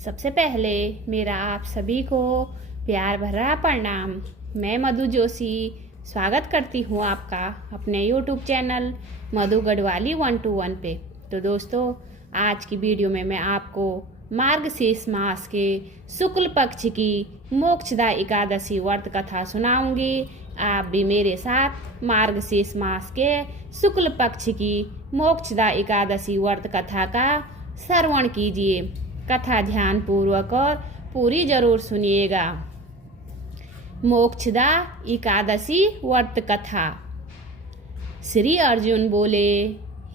सबसे पहले मेरा आप सभी को प्यार भरा प्रणाम। मैं मधु जोशी स्वागत करती हूँ आपका अपने YouTube चैनल मधु गढ़वाली 121 पे। तो दोस्तों, आज की वीडियो में मैं आपको मार्गशीर्ष मास के शुक्ल पक्ष की मोक्षदा एकादशी व्रत कथा सुनाऊंगी। आप भी मेरे साथ मार्गशीर्ष मास के शुक्ल पक्ष की मोक्षदा एकादशी व्रत कथा का श्रवण कीजिए। कथा ध्यान पूर्वक और पूरी जरूर सुनिएगा। मोक्षदा एकादशी व्रत कथा। श्री अर्जुन बोले,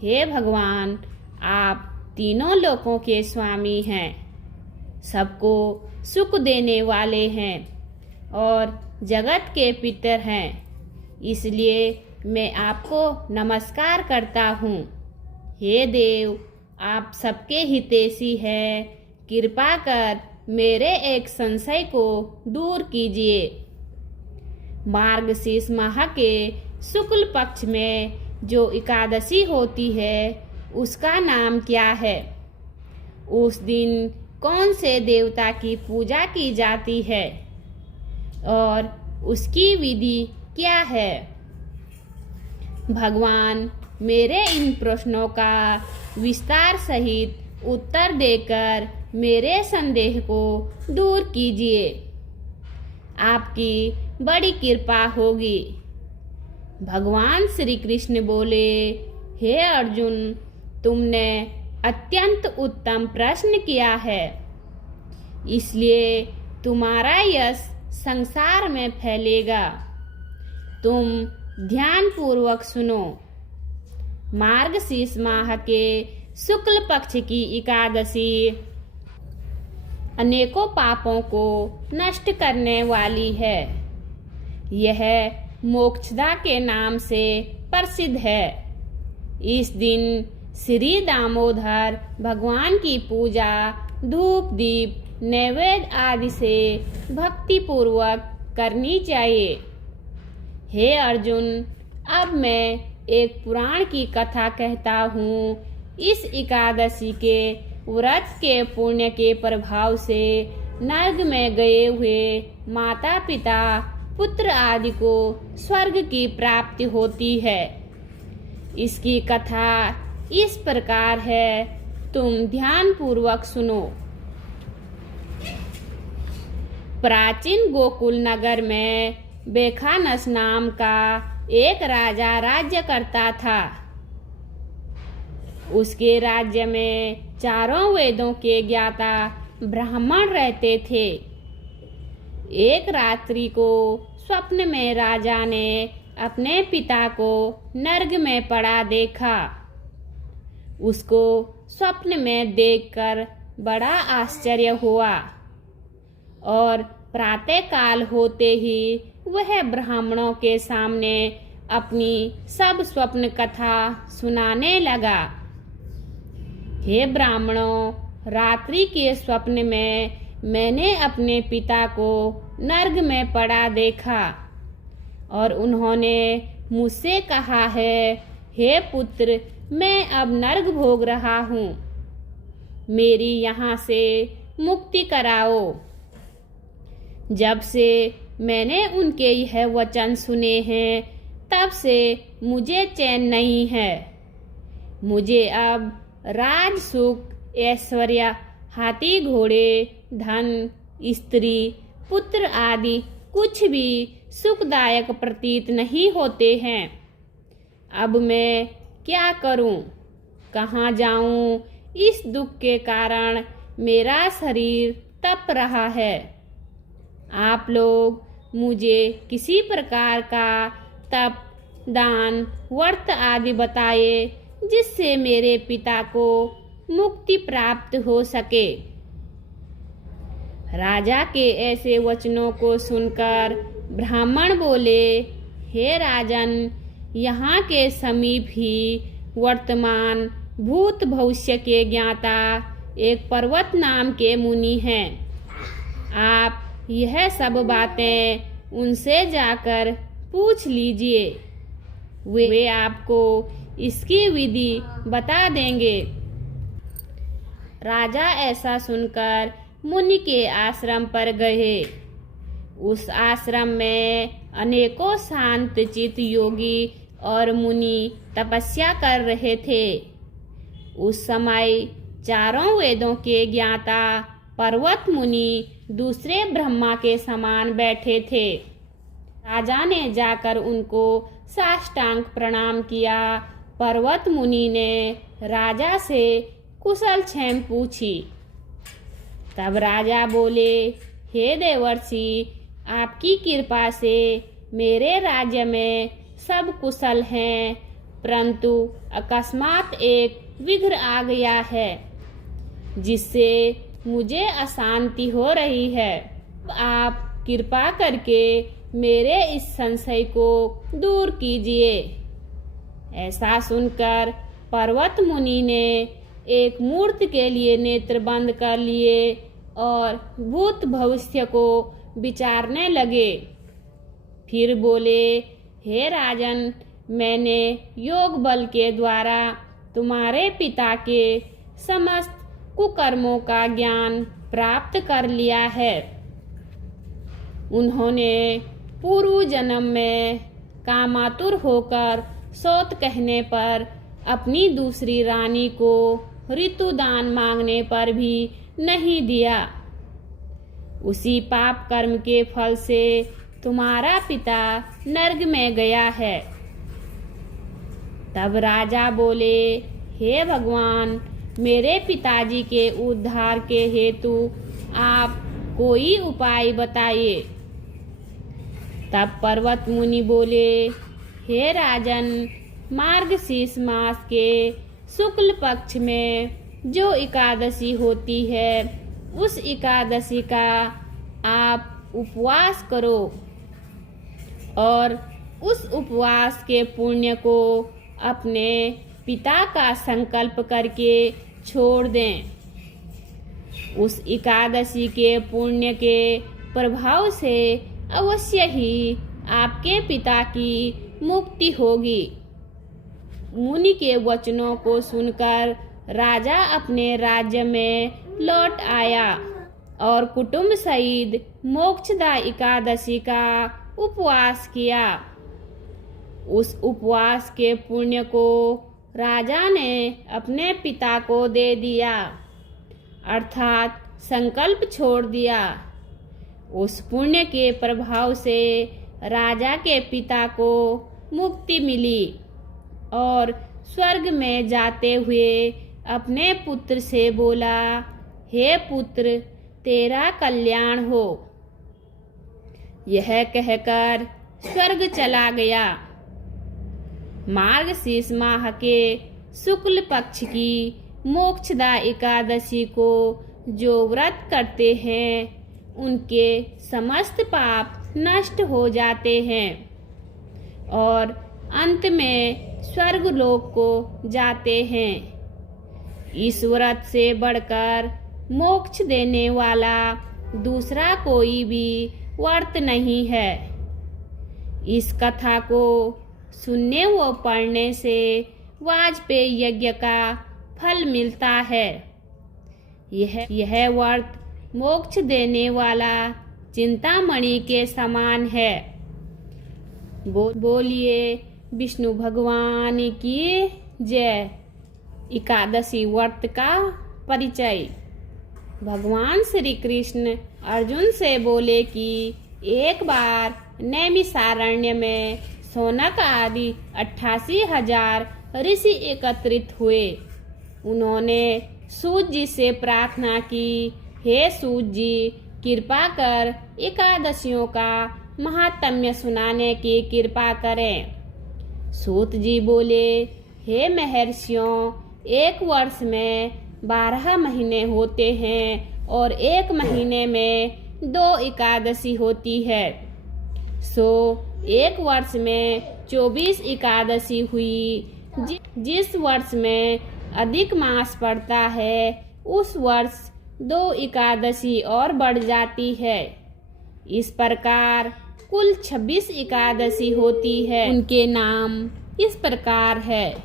हे भगवान, आप तीनों लोकों के स्वामी हैं, सबको सुख देने वाले हैं और जगत के पितर हैं, इसलिए मैं आपको नमस्कार करता हूँ। हे देव, आप सबके हितैषी हैं, कृपा कर मेरे एक संशय को दूर कीजिए। मार्गशीर्ष माह के शुक्ल पक्ष में जो एकादशी होती है उसका नाम क्या है? उस दिन कौन से देवता की पूजा की जाती है और उसकी विधि क्या है? भगवान मेरे इन प्रश्नों का विस्तार सहित उत्तर देकर मेरे संदेह को दूर कीजिए। आपकी बड़ी कृपा होगी। भगवान श्री कृष्ण बोले, हे अर्जुन, तुमने अत्यंत उत्तम प्रश्न किया है, इसलिए तुम्हारा यश संसार में फैलेगा। तुम ध्यान पूर्वक सुनो। मार्गशीर्ष माह के शुक्ल पक्ष की एकादशी अनेकों पापों को नष्ट करने वाली है। यह मोक्षदा के नाम से प्रसिद्ध है। इस दिन श्री दामोदर भगवान की पूजा धूप दीप नैवेद्य आदि से भक्ति पूर्वक करनी चाहिए। हे अर्जुन, अब मैं एक पुराण की कथा कहता हूँ। इस एकादशी के व्रत के पुण्य के प्रभाव से नर्क में गए हुए माता पिता पुत्र आदि को स्वर्ग की प्राप्ति होती है। इसकी कथा इस प्रकार है, तुम ध्यान पूर्वक सुनो। प्राचीन गोकुल नगर में बेखानस नाम का एक राजा राज्य करता था। उसके राज्य में चारों वेदों के ज्ञाता ब्राह्मण रहते थे। एक रात्रि को स्वप्न में राजा ने अपने पिता को नर्क में पड़ा देखा। उसको स्वप्न में देखकर बड़ा आश्चर्य हुआ और प्रातः काल होते ही वह ब्राह्मणों के सामने अपनी सब स्वप्न कथा सुनाने लगा। हे ब्राह्मणों, रात्रि के स्वप्न में मैंने अपने पिता को नर्क में पड़ा देखा और उन्होंने मुझसे कहा है, हे पुत्र, मैं अब नर्क भोग रहा हूँ, मेरी यहाँ से मुक्ति कराओ। जब से मैंने उनके यह वचन सुने हैं, तब से मुझे चैन नहीं है। मुझे अब राज सुख ऐश्वर्य हाथी घोड़े धन स्त्री पुत्र आदि कुछ भी सुखदायक प्रतीत नहीं होते हैं। अब मैं क्या करूं? कहाँ जाऊं? इस दुख के कारण मेरा शरीर तप रहा है। आप लोग मुझे किसी प्रकार का तप दान व्रत आदि बताए जिससे मेरे पिता को मुक्ति प्राप्त हो सके। राजा के ऐसे वचनों को सुनकर ब्राह्मण बोले, हे राजन, यहाँ के समीप ही वर्तमान भूत भविष्य के ज्ञाता एक पर्वत नाम के मुनि हैं। आप यह सब बातें उनसे जाकर पूछ लीजिए, वे आपको इसकी विधि बता देंगे। राजा ऐसा सुनकर मुनि के आश्रम पर गए। उस आश्रम में अनेकों शांत चित्त योगी और मुनि तपस्या कर रहे थे। उस समय चारों वेदों के ज्ञाता पर्वत मुनि दूसरे ब्रह्मा के समान बैठे थे। राजा ने जाकर उनको साष्टांग प्रणाम किया। पर्वत मुनि ने राजा से कुशल क्षेम पूछी। तब राजा बोले, हे देवर्षि, आपकी कृपा से मेरे राज्य में सब कुशल हैं, परंतु अकस्मात एक विघ्न आ गया है, जिससे मुझे अशांति हो रही है। आप कृपा करके मेरे इस संशय को दूर कीजिए। ऐसा सुनकर पर्वत मुनि ने एक मुहूर्त के लिए नेत्र बंद कर लिए और भूत भविष्य को विचारने लगे। फिर बोले, हे राजन, मैंने योग बल के द्वारा तुम्हारे पिता के समस्त कुकर्मों का ज्ञान प्राप्त कर लिया है। उन्होंने पूर्व जन्म में कामातुर होकर सौत कहने पर अपनी दूसरी रानी को ऋतुदान मांगने पर भी नहीं दिया। उसी पाप कर्म के फल से तुम्हारा पिता नर्क में गया है। तब राजा बोले, हे भगवान, मेरे पिताजी के उद्धार के हेतु आप कोई उपाय बताइए। तब पर्वत मुनि बोले, हे राजन, मार्गशीर्ष मास के शुक्ल पक्ष में जो एकादशी होती है, उस एकादशी का आप उपवास करो और उस उपवास के पुण्य को अपने पिता का संकल्प करके छोड़ दें। उस एकादशी के पुण्य के प्रभाव से अवश्य ही आपके पिता की मुक्ति होगी। मुनि के वचनों को सुनकर राजा अपने राज्य में लौट आया और कुटुंब सहित मोक्षदा एकादशी का उपवास किया। उस उपवास के पुण्य को राजा ने अपने पिता को दे दिया, अर्थात संकल्प छोड़ दिया। उस पुण्य के प्रभाव से राजा के पिता को मुक्ति मिली और स्वर्ग में जाते हुए अपने पुत्र से बोला, हे पुत्र, तेरा कल्याण हो। यह कहकर स्वर्ग चला गया। मार्गशीर्ष माह के शुक्ल पक्ष की मोक्षदा एकादशी को जो व्रत करते हैं, उनके समस्त पाप नष्ट हो जाते हैं और अंत में स्वर्ग लोक को जाते हैं। इस व्रत से बढ़कर मोक्ष देने वाला दूसरा कोई भी व्रत नहीं है। इस कथा को सुनने व पढ़ने से वाजपेयी यज्ञ का फल मिलता है। यह व्रत मोक्ष देने वाला चिंतामणि के समान है। बोलिए विष्णु भगवान की जय। एकादशी व्रत का परिचय। भगवान श्री कृष्ण अर्जुन से बोले कि एक बार नैमिषारण्य में शौनक आदि 88,000 ऋषि एकत्रित हुए। उन्होंने सूत जी से प्रार्थना की, हे सूत जी, कृपा कर एकादशियों का महात्म्य सुनाने की कृपा करें। सूत जी बोले, हे महर्षियों, एक वर्ष में 12 महीने होते हैं और एक महीने में 2 एकादशी होती है। सो एक वर्ष में 24 एकादशी हुई। जिस वर्ष में अधिक मास पड़ता है, उस वर्ष 2 एकादशी और बढ़ जाती है। इस प्रकार कुल 26 एकादशी होती है। उनके नाम इस प्रकार है: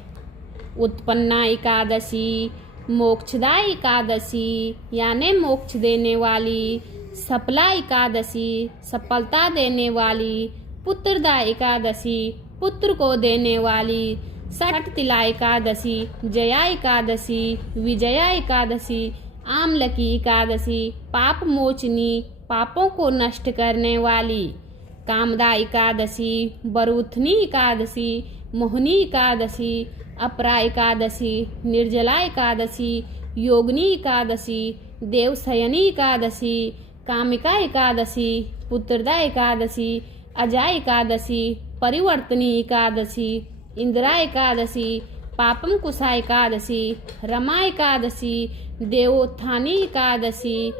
उत्पन्ना एकादशी, मोक्षदा एकादशी यानी मोक्ष देने वाली, सफला एकादशी सफलता देने वाली, पुत्रदा एकादशी पुत्र को देने वाली, षटतिला एकादशी जया एकादशी, विजया एकादशी, आमलकी एकादशी पाप मोचनी पापों को नष्ट करने वाली, कामदा एकादशी, बरूथनी एकादशी, मोहनी एकादशी, अपरा एकादशी, निर्जला एकादशी, योगिनी एकादशी, देवशयनी एकादशी, कामिका एकादशी, पुत्रदा एकादशी, अजा एकादशी, परिवर्तनी एकादशी, इंदिरा एकादशी, पापम कुशा एकादशी, रमा एकादशी, देवोत्थानी एकादशी।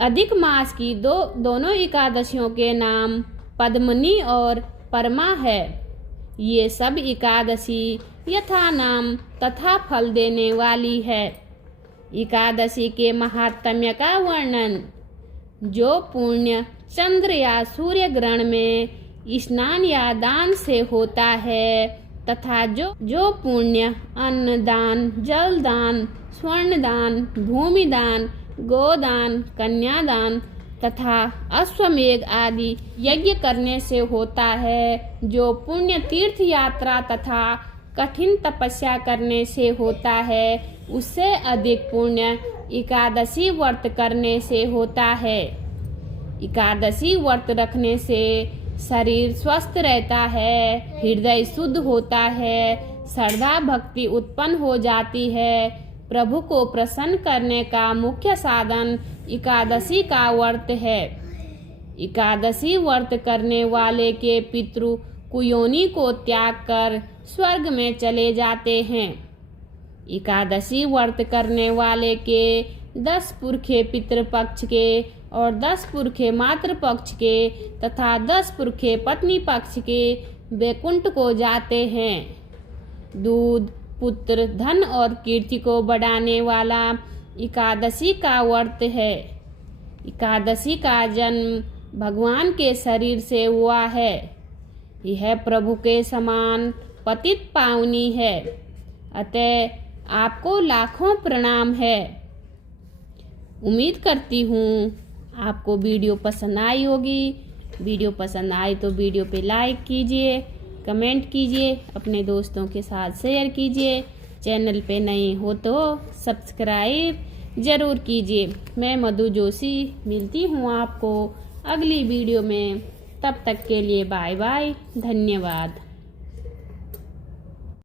अधिक मास की दोनों एकादशियों के नाम पद्मनी और परमा है। ये सब एकादशी यथा नाम तथा फल देने वाली है। एकादशी के महात्म्य का वर्णन। जो पुण्य चंद्र या सूर्य ग्रहण में स्नान या दान से होता है तथा जो पुण्य अन्न दान, जल दान, स्वर्ण दान, भूमि दान, गोदान, कन्यादान तथा अश्वमेध आदि यज्ञ करने से होता है, जो पुण्य तीर्थ यात्रा तथा कठिन तपस्या करने से होता है, उससे अधिक पुण्य एकादशी व्रत करने से होता है। एकादशी व्रत रखने से शरीर स्वस्थ रहता है, हृदय शुद्ध होता है, श्रद्धा भक्ति उत्पन्न हो जाती है। प्रभु को प्रसन्न करने का मुख्य साधन एकादशी का व्रत है। एकादशी व्रत करने वाले के पितृ कुयोनि को त्याग कर स्वर्ग में चले जाते हैं। एकादशी व्रत करने वाले के 10 पुरखे पितृपक्ष के और 10 पुरखे मातृपक्ष के तथा 10 पुरखे पत्नी पक्ष के वैकुंठ को जाते हैं। दूध, पुत्र, धन और कीर्ति को बढ़ाने वाला एकादशी का व्रत है। एकादशी का जन्म भगवान के शरीर से हुआ है। यह प्रभु के समान पतित पावनी है, अतः आपको लाखों प्रणाम है। उम्मीद करती हूँ आपको वीडियो पसंद आई होगी। वीडियो पसंद आए तो वीडियो पे लाइक कीजिए, कमेंट कीजिए, अपने दोस्तों के साथ शेयर कीजिए। चैनल पे नए हो तो सब्सक्राइब ज़रूर कीजिए। मैं मधु जोशी मिलती हूँ आपको अगली वीडियो में। तब तक के लिए बाय बाय, धन्यवाद।